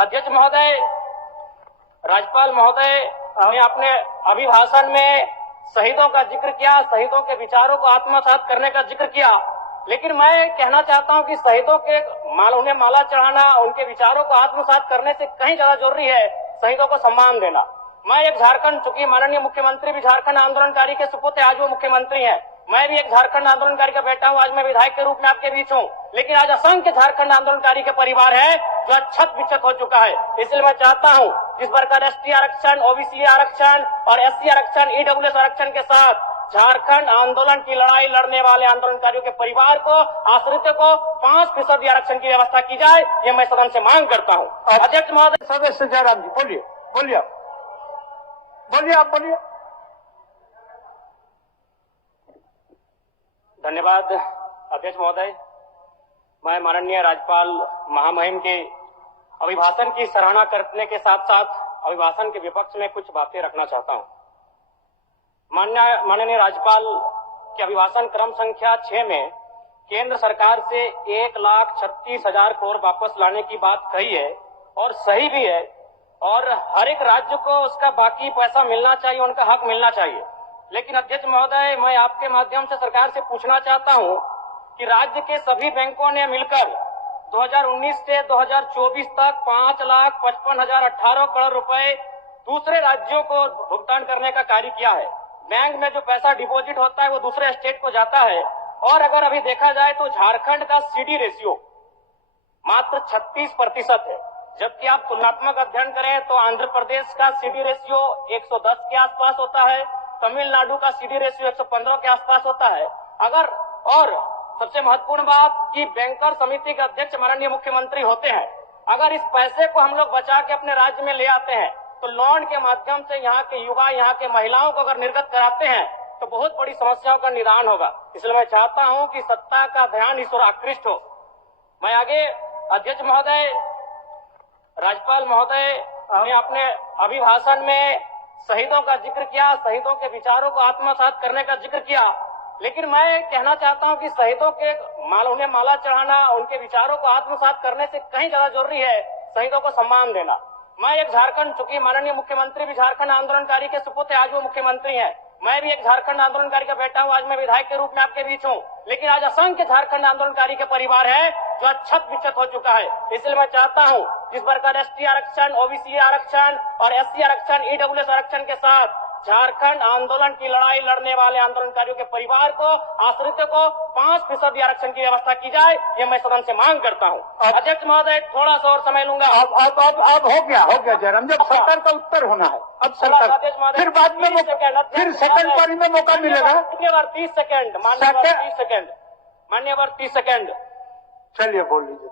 अध्यक्ष महोदय, राज्यपाल महोदय ने अपने अभिभाषण में शहीदों का जिक्र किया, शहीदों के विचारों को आत्मसात करने का जिक्र किया, लेकिन मैं कहना चाहता हूं कि शहीदों के उन्हें माला चढ़ाना, उनके विचारों को आत्मसात करने से कहीं ज्यादा जरूरी है शहीदों को सम्मान देना। मैं एक झारखंड, चूंकि माननीय मुख्यमंत्री भी झारखंड आंदोलनकारी के सुपुत्र, आज वो मुख्यमंत्री हैं, मैं भी एक झारखंड आंदोलनकारी का बेटा हूं, आज मैं विधायक के रूप में आपके बीच हूं, लेकिन आज असंख्य झारखंड आंदोलनकारी के परिवार है जो आज छत विच्छत हो चुका है। इसलिए मैं चाहता हूं जिस प्रकार एसटी आरक्षण, ओबीसी आरक्षण और एससी आरक्षण, ईडब्ल्यूएस आरक्षण के साथ झारखंड आंदोलन की लड़ाई लड़ने वाले आंदोलनकारियों के परिवार को, आश्रित को 5% आरक्षण की व्यवस्था की जाए, ये मैं सदन से मांग करता हूं। अध्यक्ष महोदय। सदस्य जयराम जी बोलिए, बोलिए आप बोलिए। धन्यवाद अध्यक्ष महोदय। मैं माननीय राज्यपाल महामहिम के अभिभाषण की सराहना करने के साथ साथ अभिभाषण के विपक्ष में कुछ बातें रखना चाहता हूं। माननीय राज्यपाल के अभिभाषण क्रम संख्या 6 में केंद्र सरकार से 1,36,000 करोड़ वापस लाने की बात कही है और सही भी है, और हर एक राज्य को उसका बाकी पैसा मिलना चाहिए, उनका हक मिलना चाहिए। लेकिन अध्यक्ष महोदय, मैं आपके माध्यम से सरकार से पूछना चाहता हूं कि राज्य के सभी बैंकों ने मिलकर 2019 से 2024 तक 5,55,018 करोड़ रुपए दूसरे राज्यों को भुगतान करने का कार्य किया है। बैंक में जो पैसा डिपॉजिट होता है वो दूसरे स्टेट को जाता है, और अगर अभी देखा जाए तो झारखंड का सीडी रेशियो मात्र 36% है, जबकि आप तुलनात्मक अध्ययन करें तो आंध्र प्रदेश का सीडी रेशियो 110 के आसपास होता है, तमिलनाडु का सीडी रेशियो 115 के आसपास होता है। और सबसे महत्वपूर्ण बात कि बैंकर समिति के अध्यक्ष माननीय मुख्यमंत्री होते हैं। अगर इस पैसे को हम लोग बचा के अपने राज्य में ले आते हैं तो लोन के माध्यम से यहाँ के युवा, यहाँ के महिलाओं को अगर निर्गत कराते हैं तो बहुत बड़ी समस्याओं का निदान होगा। इसलिए मैं चाहता हूं कि सत्ता का ध्यान इस ओर आकृष्ट हो। मैं आगे अध्यक्ष महोदय, राज्यपाल महोदय ने अपने अभिभाषण में शहीदों का जिक्र किया, शहीदों के विचारों को आत्मसात करने का जिक्र किया, लेकिन मैं कहना चाहता हूं कि शहीदों के उन्हें माला चढ़ाना, उनके विचारों को आत्मसात करने से कहीं ज्यादा जरूरी है शहीदों को सम्मान देना। मैं एक झारखंड, चूंकि माननीय मुख्यमंत्री भी झारखंड आंदोलनकारी के सुपुत्र, आज वो मुख्यमंत्री हैं, मैं भी एक झारखंड आंदोलनकारी का बेटा हूं, आज मैं विधायक के रूप में आपके बीच हूं, लेकिन आज असंख्य झारखंड आंदोलनकारी के परिवार है जो आज छत विच्छत हो चुका है। इसलिए मैं चाहता हूं जिस प्रकार एसटी आरक्षण, ओबीसी आरक्षण और एससी आरक्षण, ईडब्ल्यूएस आरक्षण के साथ झारखंड आंदोलन की लड़ाई लड़ने वाले आंदोलनकारियों के परिवार को, आश्रित को 5% आरक्षण की व्यवस्था की जाए, ये मैं सदन से मांग करता हूं। अध्यक्ष महोदय, थोड़ा सा और समय लूंगा। अब हो गया जयराम, जब सरकार का उत्तर होना है अब सरकार, फिर बाद में फिर सेकंड पारी में मौका मिलेगा। मान्यवर 30 सेकंड, मान्यवर 30 सेकंड। चलिए बोल लीजिए।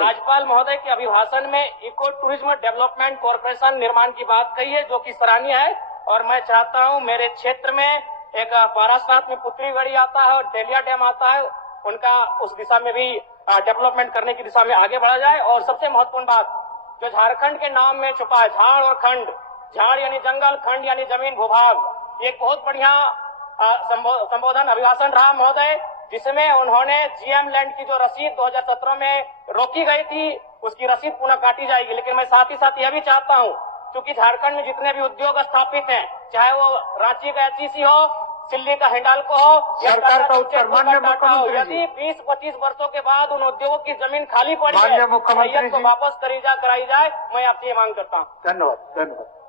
राज्यपाल महोदय के अभिभाषण में इको टूरिज्म डेवलपमेंट कॉर्पोरेशन निर्माण की बात कही है, जो कि सराहनीय है, और मैं चाहता हूं मेरे क्षेत्र में एक पारासात में पुत्रीगढ़ी आता है और डेलिया डैम आता है, उनका उस दिशा में भी डेवलपमेंट करने की दिशा में आगे बढ़ा जाए। और सबसे महत्वपूर्ण बात जो झारखंड के नाम में छुपा है, झाड़ और खंड, झाड़ यानी जंगल, खंड यानी जमीन भूभाग, एक बहुत बढ़िया संबोधन अभिभाषण रहा महोदय, जिसमें उन्होंने जीएम लैंड की जो रसीद 2017 में रोकी गई थी उसकी रसीद पुनः काटी जाएगी। लेकिन मैं साथ ही साथ यह भी चाहता हूं, क्योंकि झारखंड में जितने भी उद्योग स्थापित हैं, चाहे वो रांची का एचईसी हो, दिल्ली का हिंडाल्को हो, सरकार का उत्तर माननीय मुख्यमंत्री, यदि 20-25 वर्षों के बाद उन उद्योगों की जमीन खाली पड़ी है, माननीय मुख्यमंत्री को वापस कराई जाए, मैं आपसे ये मांग करता हूँ। धन्यवाद।